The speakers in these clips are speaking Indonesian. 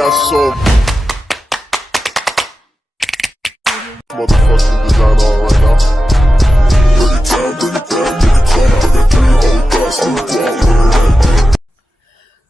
got so motherfucking design on right now. Bring it down, bring it down, bring it down. I got 3 old thoughts to walk.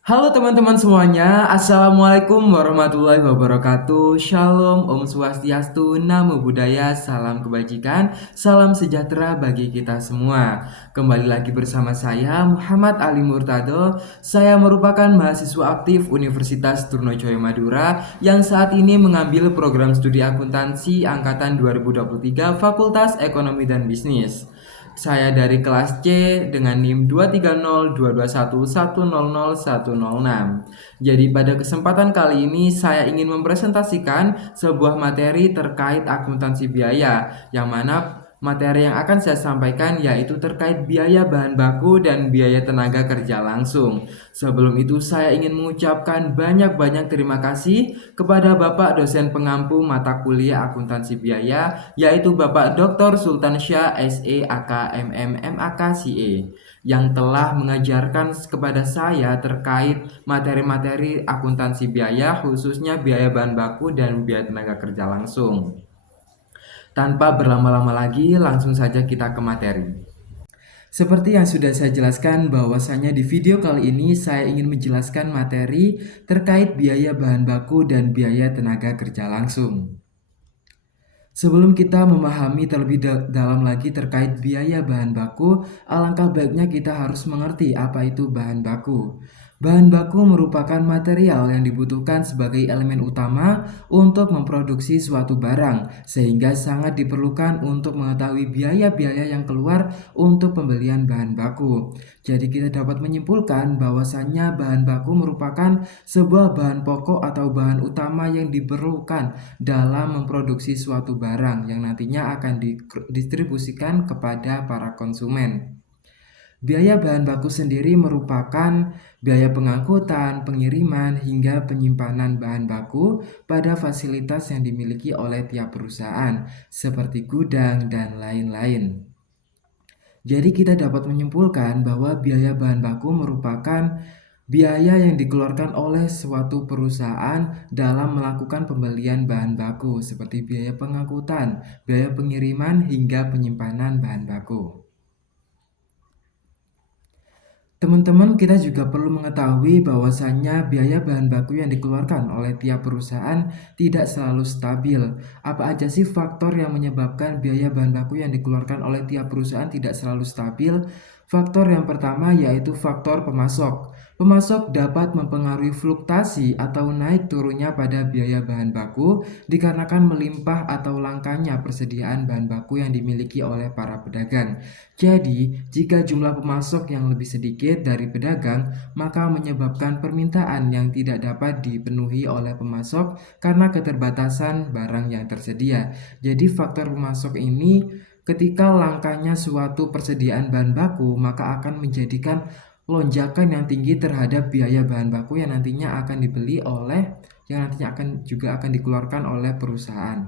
Halo teman-teman semuanya, Assalamualaikum warahmatullahi wabarakatuh. Shalom, Om Swastiastu, Namo Buddhaya, salam kebajikan, salam sejahtera bagi kita semua. Kembali lagi bersama saya Muhammad Ali Murtado. Saya merupakan mahasiswa aktif Universitas Trunojoyo Madura yang saat ini mengambil program studi akuntansi angkatan 2023 Fakultas Ekonomi dan Bisnis. Saya dari kelas C dengan NIM 2302211000106. Jadi pada kesempatan kali ini saya ingin mempresentasikan sebuah materi terkait akuntansi biaya, yang mana materi yang akan saya sampaikan yaitu terkait biaya bahan baku dan biaya tenaga kerja langsung. Sebelum itu saya ingin mengucapkan banyak-banyak terima kasih kepada Bapak dosen pengampu mata kuliah akuntansi biaya, yaitu Bapak Dr. Sultan Syah SE AKMM MAK CA, yang telah mengajarkan kepada saya terkait materi-materi akuntansi biaya, khususnya biaya bahan baku dan biaya tenaga kerja langsung. Tanpa berlama-lama lagi, langsung saja kita ke materi. Seperti yang sudah saya jelaskan, bahwasanya di video kali ini saya ingin menjelaskan materi terkait biaya bahan baku dan biaya tenaga kerja langsung. Sebelum kita memahami terlebih dalam lagi terkait biaya bahan baku, alangkah baiknya kita harus mengerti apa itu bahan baku. Bahan baku merupakan material yang dibutuhkan sebagai elemen utama untuk memproduksi suatu barang, sehingga sangat diperlukan untuk mengetahui biaya-biaya yang keluar untuk pembelian bahan baku. Jadi kita dapat menyimpulkan bahwasannya bahan baku merupakan sebuah bahan pokok atau bahan utama yang diperlukan dalam memproduksi suatu barang yang nantinya akan didistribusikan kepada para konsumen. Biaya bahan baku sendiri merupakan biaya pengangkutan, pengiriman, hingga penyimpanan bahan baku pada fasilitas yang dimiliki oleh tiap perusahaan, seperti gudang dan lain-lain. Jadi kita dapat menyimpulkan bahwa biaya bahan baku merupakan biaya yang dikeluarkan oleh suatu perusahaan dalam melakukan pembelian bahan baku, seperti biaya pengangkutan, biaya pengiriman, hingga penyimpanan bahan baku. Teman-teman, kita juga perlu mengetahui bahwasannya biaya bahan baku yang dikeluarkan oleh tiap perusahaan tidak selalu stabil. Apa aja sih faktor yang menyebabkan biaya bahan baku yang dikeluarkan oleh tiap perusahaan tidak selalu stabil? Faktor yang pertama yaitu faktor pemasok. Pemasok dapat mempengaruhi fluktuasi atau naik turunnya pada biaya bahan baku dikarenakan melimpah atau langkanya persediaan bahan baku yang dimiliki oleh para pedagang. Jadi, jika jumlah pemasok yang lebih sedikit dari pedagang, maka menyebabkan permintaan yang tidak dapat dipenuhi oleh pemasok karena keterbatasan barang yang tersedia. Jadi, faktor pemasok ini ketika langkanya suatu persediaan bahan baku, maka akan menjadikan lonjakan yang tinggi terhadap biaya bahan baku yang nantinya akan dibeli oleh, yang nantinya akan dikeluarkan oleh perusahaan.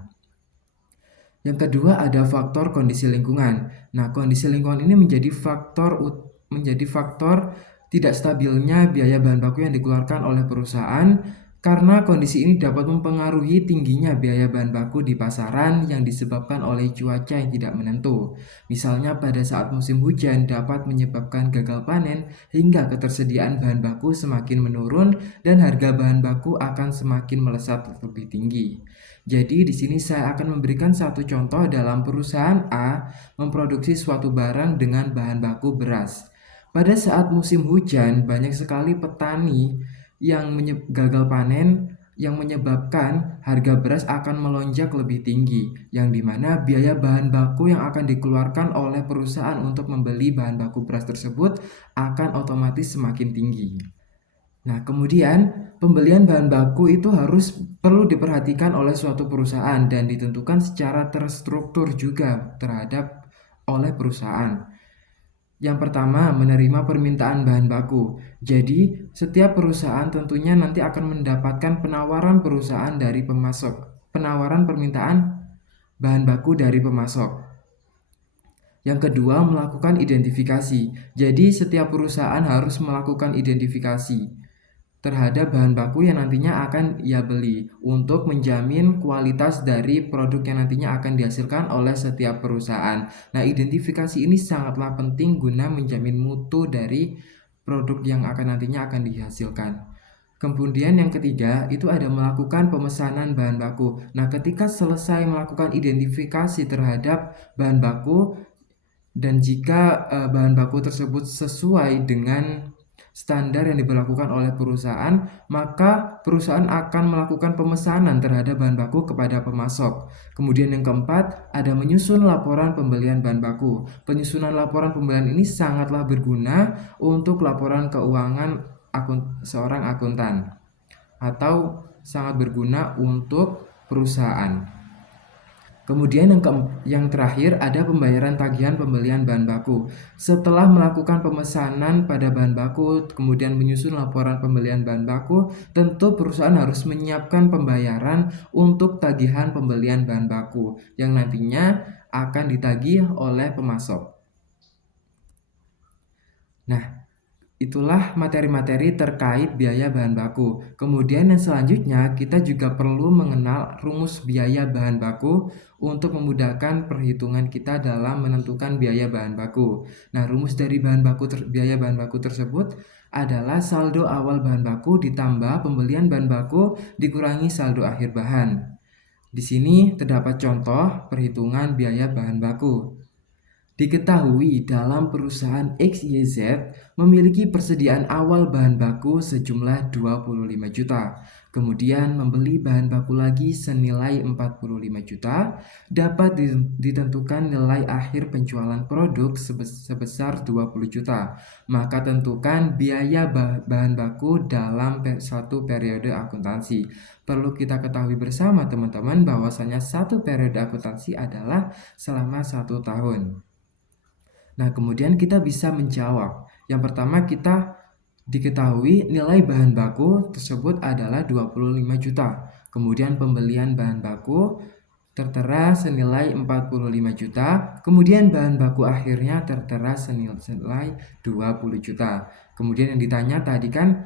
Yang kedua ada faktor kondisi lingkungan. Nah, kondisi lingkungan ini menjadi faktor tidak stabilnya biaya bahan baku yang dikeluarkan oleh perusahaan, karena kondisi ini dapat mempengaruhi tingginya biaya bahan baku di pasaran yang disebabkan oleh cuaca yang tidak menentu. Misalnya pada saat musim hujan dapat menyebabkan gagal panen hingga ketersediaan bahan baku semakin menurun dan harga bahan baku akan semakin melesat lebih tinggi. Jadi di sini saya akan memberikan satu contoh dalam perusahaan A memproduksi suatu barang dengan bahan baku beras. Pada saat musim hujan banyak sekali petani yang gagal panen, yang menyebabkan harga beras akan melonjak lebih tinggi, yang dimana biaya bahan baku yang akan dikeluarkan oleh perusahaan untuk membeli bahan baku beras tersebut akan otomatis semakin tinggi. Nah, kemudian pembelian bahan baku itu perlu diperhatikan oleh suatu perusahaan dan ditentukan secara terstruktur juga terhadap oleh perusahaan. Yang pertama, menerima permintaan bahan baku. Jadi, setiap perusahaan tentunya nanti akan mendapatkan penawaran perusahaan dari pemasok, penawaran permintaan bahan baku dari pemasok. Yang kedua, melakukan identifikasi. Jadi, setiap perusahaan harus melakukan identifikasi. terhadap bahan baku yang nantinya akan ia beli untuk menjamin kualitas dari produk yang nantinya akan dihasilkan oleh setiap perusahaan. Nah, identifikasi ini sangatlah penting guna menjamin mutu dari produk yang nantinya akan dihasilkan. Kemudian yang ketiga itu ada melakukan pemesanan bahan baku. Nah, ketika selesai melakukan identifikasi terhadap bahan baku dan jika bahan baku tersebut sesuai dengan standar yang diberlakukan oleh perusahaan, maka perusahaan akan melakukan pemesanan terhadap bahan baku kepada pemasok. Kemudian yang keempat, ada menyusun laporan pembelian bahan baku. Penyusunan laporan pembelian ini sangatlah berguna untuk laporan keuangan seorang akuntan atau sangat berguna untuk perusahaan. Kemudian yang terakhir ada pembayaran tagihan pembelian bahan baku. Setelah melakukan pemesanan pada bahan baku, kemudian menyusun laporan pembelian bahan baku, tentu perusahaan harus menyiapkan pembayaran untuk tagihan pembelian bahan baku yang nantinya akan ditagih oleh pemasok. Nah, itulah materi-materi terkait biaya bahan baku. Kemudian yang selanjutnya kita juga perlu mengenal rumus biaya bahan baku untuk memudahkan perhitungan kita dalam menentukan biaya bahan baku. Nah, rumus dari biaya bahan baku tersebut adalah saldo awal bahan baku ditambah pembelian bahan baku dikurangi saldo akhir bahan. Di sini terdapat contoh perhitungan biaya bahan baku. Diketahui dalam perusahaan XYZ memiliki persediaan awal bahan baku sejumlah 25 juta. Kemudian membeli bahan baku lagi senilai 45 juta, dapat ditentukan nilai akhir penjualan produk sebesar 20 juta. Maka tentukan biaya bahan baku dalam satu periode akuntansi. Perlu kita ketahui bersama teman-teman bahwasanya satu periode akuntansi adalah selama 1 tahun. Nah, kemudian kita bisa menjawab. Yang pertama kita diketahui nilai bahan baku tersebut adalah 25 juta. Kemudian pembelian bahan baku tertera senilai 45 juta. Kemudian bahan baku akhirnya tertera senilai 20 juta. Kemudian yang ditanya tadi kan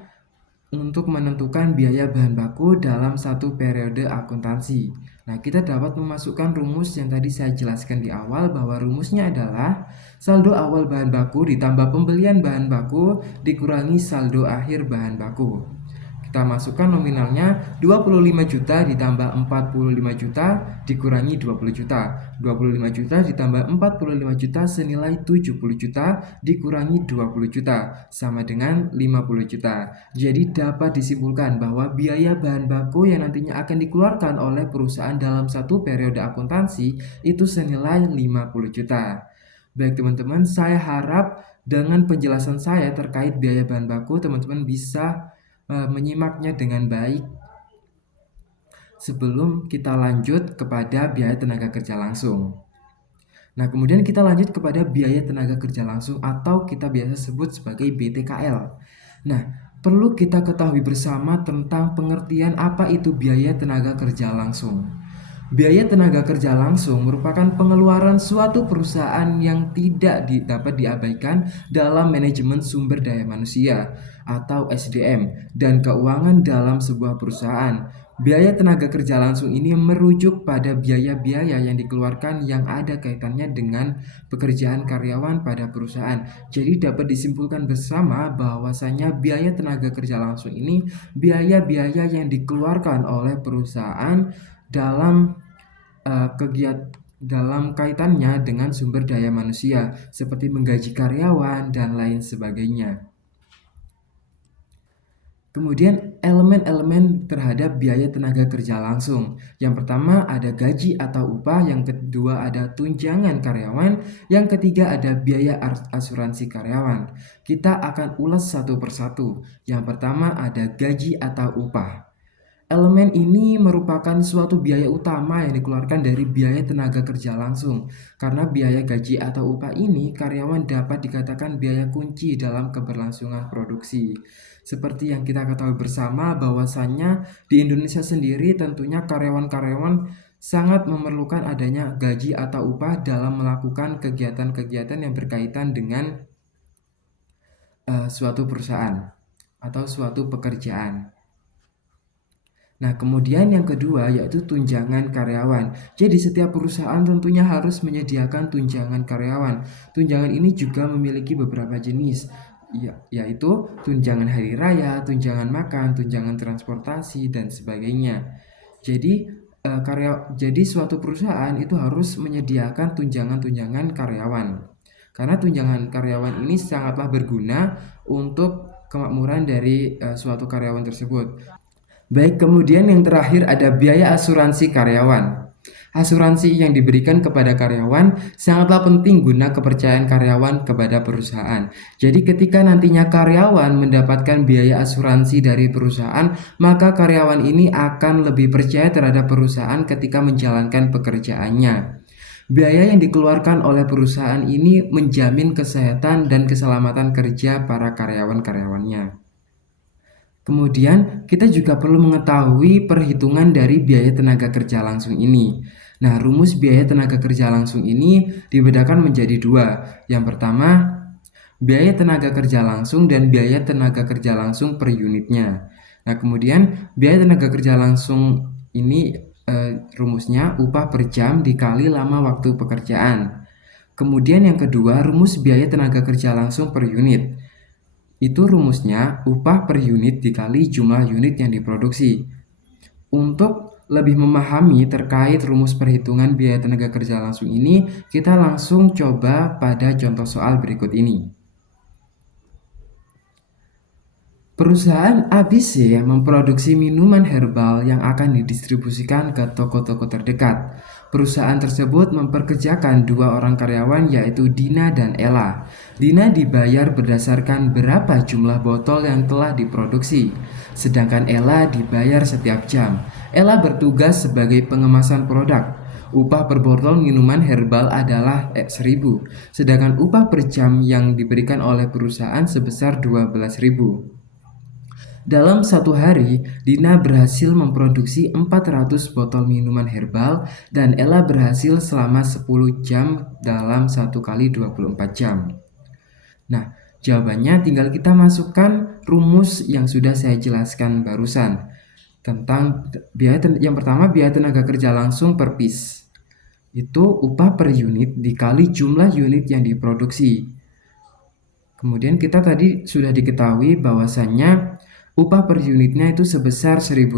untuk menentukan biaya bahan baku dalam satu periode akuntansi. Nah, kita dapat memasukkan rumus yang tadi saya jelaskan di awal bahwa rumusnya adalah saldo awal bahan baku ditambah pembelian bahan baku dikurangi saldo akhir bahan baku. Kita masukkan nominalnya 25 juta ditambah 45 juta dikurangi 20 juta. 25 juta ditambah 45 juta senilai 70 juta dikurangi 20 juta sama dengan 50 juta. Jadi dapat disimpulkan bahwa biaya bahan baku yang nantinya akan dikeluarkan oleh perusahaan dalam satu periode akuntansi itu senilai 50 juta. Baik teman-teman, saya harap dengan penjelasan saya terkait biaya bahan baku teman-teman bisa menyimaknya dengan baik. Sebelum kita lanjut kepada biaya tenaga kerja langsung. Nah, kemudian kita lanjut kepada biaya tenaga kerja langsung atau kita biasa sebut sebagai BTKL. Nah, perlu kita ketahui bersama tentang pengertian apa itu biaya tenaga kerja langsung. Biaya tenaga kerja langsung merupakan pengeluaran suatu perusahaan yang tidak dapat diabaikan dalam manajemen sumber daya manusia atau SDM dan keuangan dalam sebuah perusahaan. Biaya tenaga kerja langsung ini merujuk pada biaya-biaya yang dikeluarkan yang ada kaitannya dengan pekerjaan karyawan pada perusahaan. Jadi dapat disimpulkan bersama bahwasanya biaya tenaga kerja langsung ini biaya-biaya yang dikeluarkan oleh perusahaan dalam dalam kaitannya dengan sumber daya manusia seperti menggaji karyawan dan lain sebagainya. Kemudian elemen-elemen terhadap biaya tenaga kerja langsung. Yang pertama ada gaji atau upah, yang kedua ada tunjangan karyawan, yang ketiga ada biaya asuransi karyawan. Kita akan ulas satu persatu. Yang pertama ada gaji atau upah. Elemen ini merupakan suatu biaya utama yang dikeluarkan dari biaya tenaga kerja langsung. Karena biaya gaji atau upah ini, karyawan dapat dikatakan biaya kunci dalam keberlangsungan produksi. Seperti yang kita ketahui bersama bahwasannya di Indonesia sendiri tentunya karyawan-karyawan sangat memerlukan adanya gaji atau upah dalam melakukan kegiatan-kegiatan yang berkaitan dengan suatu perusahaan. atau suatu pekerjaan. Nah, kemudian yang kedua yaitu tunjangan karyawan. Jadi setiap perusahaan tentunya harus menyediakan tunjangan karyawan. Tunjangan ini juga memiliki beberapa jenis, yaitu tunjangan hari raya, tunjangan makan, tunjangan transportasi, dan sebagainya. Jadi jadi suatu perusahaan itu harus menyediakan tunjangan-tunjangan karyawan. Karena tunjangan karyawan ini sangatlah berguna untuk kemakmuran dari suatu karyawan tersebut. Baik, kemudian yang terakhir ada biaya asuransi karyawan. Asuransi yang diberikan kepada karyawan sangatlah penting guna kepercayaan karyawan kepada perusahaan. Jadi ketika nantinya karyawan mendapatkan biaya asuransi dari perusahaan, maka karyawan ini akan lebih percaya terhadap perusahaan ketika menjalankan pekerjaannya. Biaya yang dikeluarkan oleh perusahaan ini menjamin kesehatan dan keselamatan kerja para karyawan-karyawannya. Kemudian, kita juga perlu mengetahui perhitungan dari biaya tenaga kerja langsung ini. Nah, rumus biaya tenaga kerja langsung ini dibedakan menjadi dua. Yang pertama, biaya tenaga kerja langsung dan biaya tenaga kerja langsung per unitnya. Nah, kemudian biaya tenaga kerja langsung ini rumusnya upah per jam dikali lama waktu pekerjaan. Kemudian yang kedua, rumus biaya tenaga kerja langsung per unit. Itu rumusnya upah per unit dikali jumlah unit yang diproduksi. Untuk lebih memahami terkait rumus perhitungan biaya tenaga kerja langsung ini, kita langsung coba pada contoh soal berikut ini. Perusahaan ABC memproduksi minuman herbal yang akan didistribusikan ke toko-toko terdekat. Perusahaan tersebut memperkerjakan dua orang karyawan yaitu Dina dan Ella. Dina dibayar berdasarkan berapa jumlah botol yang telah diproduksi, sedangkan Ella dibayar setiap jam. Ella bertugas sebagai pengemasan produk. Upah per botol minuman herbal adalah 1.000, sedangkan upah per jam yang diberikan oleh perusahaan sebesar 12.000. Dalam satu hari, Dina berhasil memproduksi 400 botol minuman herbal dan Ella berhasil selama 10 jam dalam 1 kali 24 jam. Nah, jawabannya tinggal kita masukkan rumus yang sudah saya jelaskan barusan. Tentang yang pertama biaya tenaga kerja langsung per piece. Itu upah per unit dikali jumlah unit yang diproduksi. Kemudian kita tadi sudah diketahui bahwasannya upah per unitnya itu sebesar 1.000,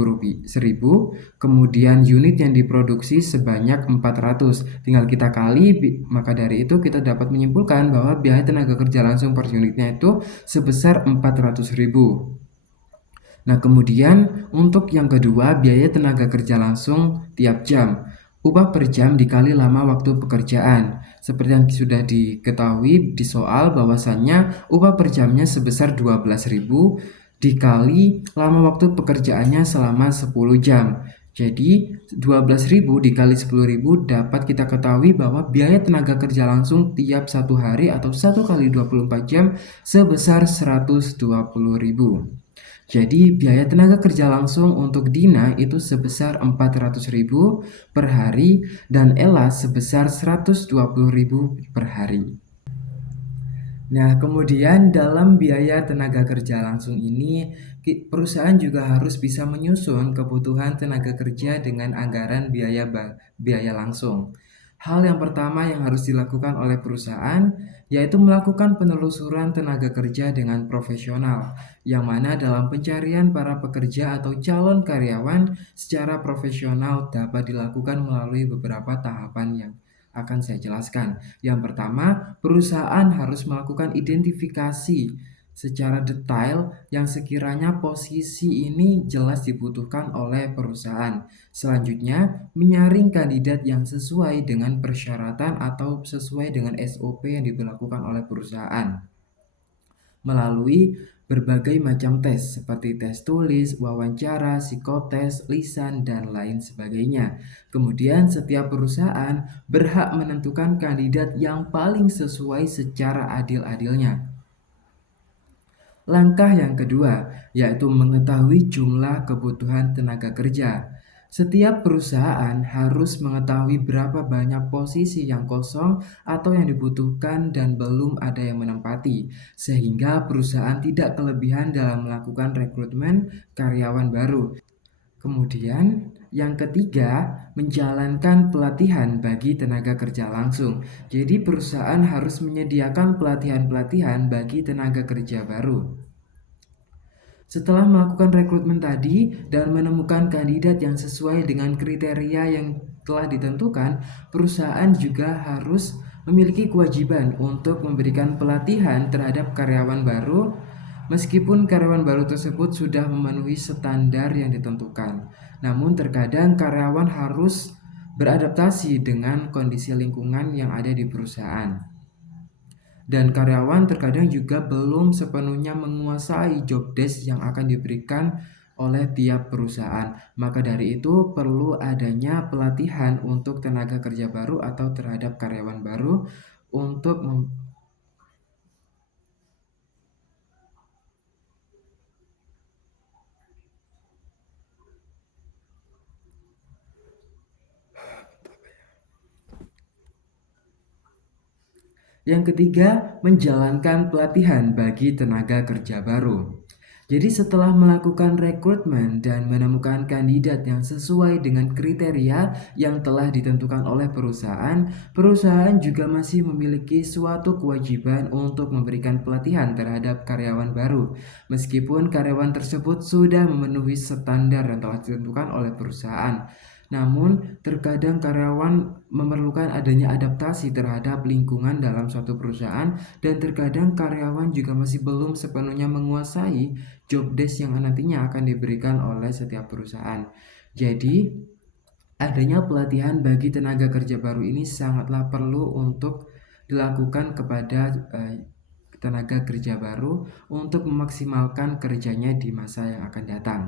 kemudian unit yang diproduksi sebanyak 400. Tinggal kita kali, maka dari itu kita dapat menyimpulkan bahwa biaya tenaga kerja langsung per unitnya itu sebesar 400.000. Nah, kemudian untuk yang kedua, biaya tenaga kerja langsung tiap jam. Upah per jam dikali lama waktu pekerjaan. Seperti yang sudah diketahui di soal bahwasannya upah per jamnya sebesar 12.000 dikali lama waktu pekerjaannya selama 10 jam. Jadi 12.000 dikali 10.000 dapat kita ketahui bahwa biaya tenaga kerja langsung tiap satu hari atau 1 kali 24 jam sebesar 120.000. Jadi biaya tenaga kerja langsung untuk Dina itu sebesar 400.000 per hari dan Ella sebesar 120.000 per hari. Nah, kemudian dalam biaya tenaga kerja langsung ini, perusahaan juga harus bisa menyusun kebutuhan tenaga kerja dengan anggaran biaya langsung. Hal yang pertama yang harus dilakukan oleh perusahaan yaitu melakukan penelusuran tenaga kerja dengan profesional, yang mana dalam pencarian para pekerja atau calon karyawan secara profesional dapat dilakukan melalui beberapa tahapan yang akan saya jelaskan. Yang pertama, perusahaan harus melakukan identifikasi secara detail yang sekiranya posisi ini jelas dibutuhkan oleh perusahaan. Selanjutnya, menyaring kandidat yang sesuai dengan persyaratan atau sesuai dengan SOP yang diberlakukan oleh perusahaan melalui berbagai macam tes seperti tes tulis, wawancara, psikotes, lisan, dan lain sebagainya. Kemudian setiap perusahaan berhak menentukan kandidat yang paling sesuai secara adil-adilnya. Langkah yang kedua yaitu mengetahui jumlah kebutuhan tenaga kerja. Setiap perusahaan harus mengetahui berapa banyak posisi yang kosong atau yang dibutuhkan dan belum ada yang menempati, sehingga perusahaan tidak kelebihan dalam melakukan rekrutmen karyawan baru. Kemudian, yang ketiga, menjalankan pelatihan bagi tenaga kerja langsung. Jadi, perusahaan harus menyediakan pelatihan-pelatihan bagi tenaga kerja baru. Setelah melakukan rekrutmen tadi dan menemukan kandidat yang sesuai dengan kriteria yang telah ditentukan, perusahaan juga harus memiliki kewajiban untuk memberikan pelatihan terhadap karyawan baru meskipun karyawan baru tersebut sudah memenuhi standar yang ditentukan. Namun terkadang karyawan harus beradaptasi dengan kondisi lingkungan yang ada di perusahaan. Dan karyawan terkadang juga belum sepenuhnya menguasai job desk yang akan diberikan oleh tiap perusahaan. Maka dari itu perlu adanya pelatihan untuk tenaga kerja baru atau terhadap karyawan baru untuk Yang ketiga, menjalankan pelatihan bagi tenaga kerja baru. Jadi setelah melakukan rekrutmen dan menemukan kandidat yang sesuai dengan kriteria yang telah ditentukan oleh perusahaan, perusahaan juga masih memiliki suatu kewajiban untuk memberikan pelatihan terhadap karyawan baru. Meskipun karyawan tersebut sudah memenuhi standar yang telah ditentukan oleh perusahaan. Namun, terkadang karyawan memerlukan adanya adaptasi terhadap lingkungan dalam suatu perusahaan dan terkadang karyawan juga masih belum sepenuhnya menguasai job desk yang nantinya akan diberikan oleh setiap perusahaan. Jadi, adanya pelatihan bagi tenaga kerja baru ini sangatlah perlu untuk dilakukan kepada tenaga kerja baru untuk memaksimalkan kerjanya di masa yang akan datang.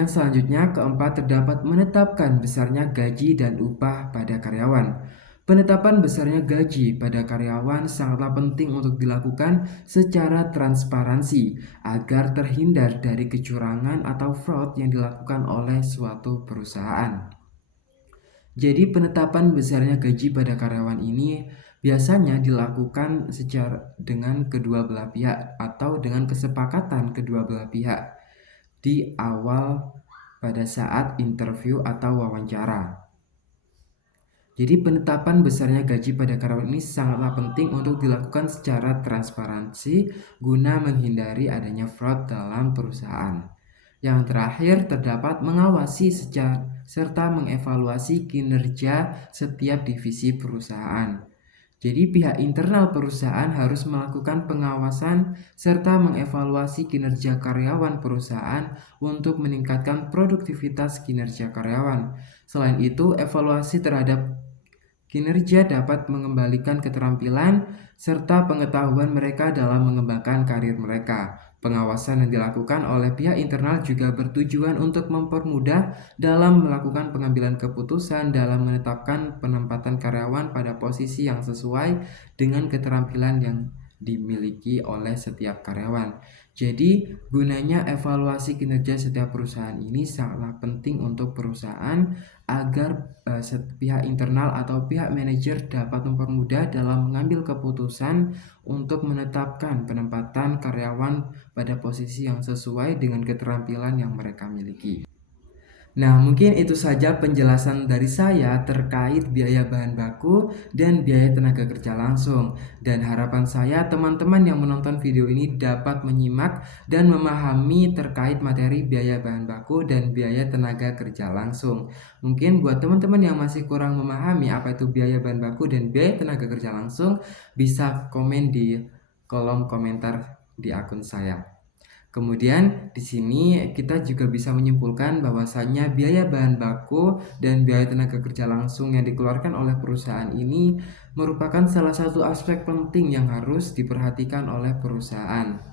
Yang selanjutnya, keempat, terdapat menetapkan besarnya gaji dan upah pada karyawan. Penetapan besarnya gaji pada karyawan sangatlah penting untuk dilakukan secara transparansi agar terhindar dari kecurangan atau fraud yang dilakukan oleh suatu perusahaan. Jadi penetapan besarnya gaji pada karyawan ini biasanya dilakukan secara dengan kedua belah pihak atau dengan kesepakatan kedua belah pihak di awal pada saat interview atau wawancara. Jadi penetapan besarnya gaji pada karyawan ini sangatlah penting untuk dilakukan secara transparansi guna menghindari adanya fraud dalam perusahaan. Yang terakhir, terdapat mengawasi serta mengevaluasi kinerja setiap divisi perusahaan. Jadi pihak internal perusahaan harus melakukan pengawasan serta mengevaluasi kinerja karyawan perusahaan untuk meningkatkan produktivitas kinerja karyawan. Selain itu, evaluasi terhadap kinerja dapat mengembalikan keterampilan serta pengetahuan mereka dalam mengembangkan karir mereka. Pengawasan yang dilakukan oleh pihak internal juga bertujuan untuk mempermudah dalam melakukan pengambilan keputusan dalam menetapkan penempatan karyawan pada posisi yang sesuai dengan keterampilan yang dimiliki oleh setiap karyawan. Jadi, gunanya evaluasi kinerja setiap perusahaan ini sangatlah penting untuk perusahaan agar pihak internal atau pihak manajer dapat mempermudah dalam mengambil keputusan untuk menetapkan penempatan karyawan pada posisi yang sesuai dengan keterampilan yang mereka miliki. Nah, mungkin itu saja penjelasan dari saya terkait biaya bahan baku dan biaya tenaga kerja langsung. Dan harapan saya teman-teman yang menonton video ini dapat menyimak dan memahami terkait materi biaya bahan baku dan biaya tenaga kerja langsung. Mungkin buat teman-teman yang masih kurang memahami apa itu biaya bahan baku dan biaya tenaga kerja langsung, bisa komen di kolom komentar di akun saya. Kemudian di sini kita juga bisa menyimpulkan bahwasannya biaya bahan baku dan biaya tenaga kerja langsung yang dikeluarkan oleh perusahaan ini merupakan salah satu aspek penting yang harus diperhatikan oleh perusahaan.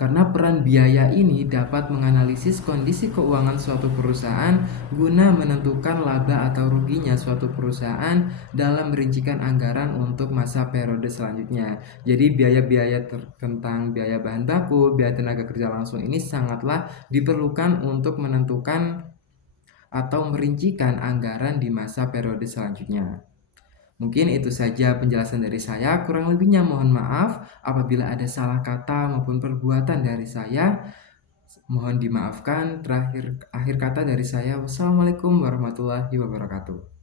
Karena peran biaya ini dapat menganalisis kondisi keuangan suatu perusahaan guna menentukan laba atau ruginya suatu perusahaan dalam merincikan anggaran untuk masa periode selanjutnya. Jadi biaya-biaya tentang biaya bahan baku, biaya tenaga kerja langsung ini sangatlah diperlukan untuk menentukan atau merincikan anggaran di masa periode selanjutnya. Mungkin itu saja penjelasan dari saya, kurang lebihnya mohon maaf apabila ada salah kata maupun perbuatan dari saya. Mohon dimaafkan. Akhir kata dari saya, wassalamualaikum warahmatullahi wabarakatuh.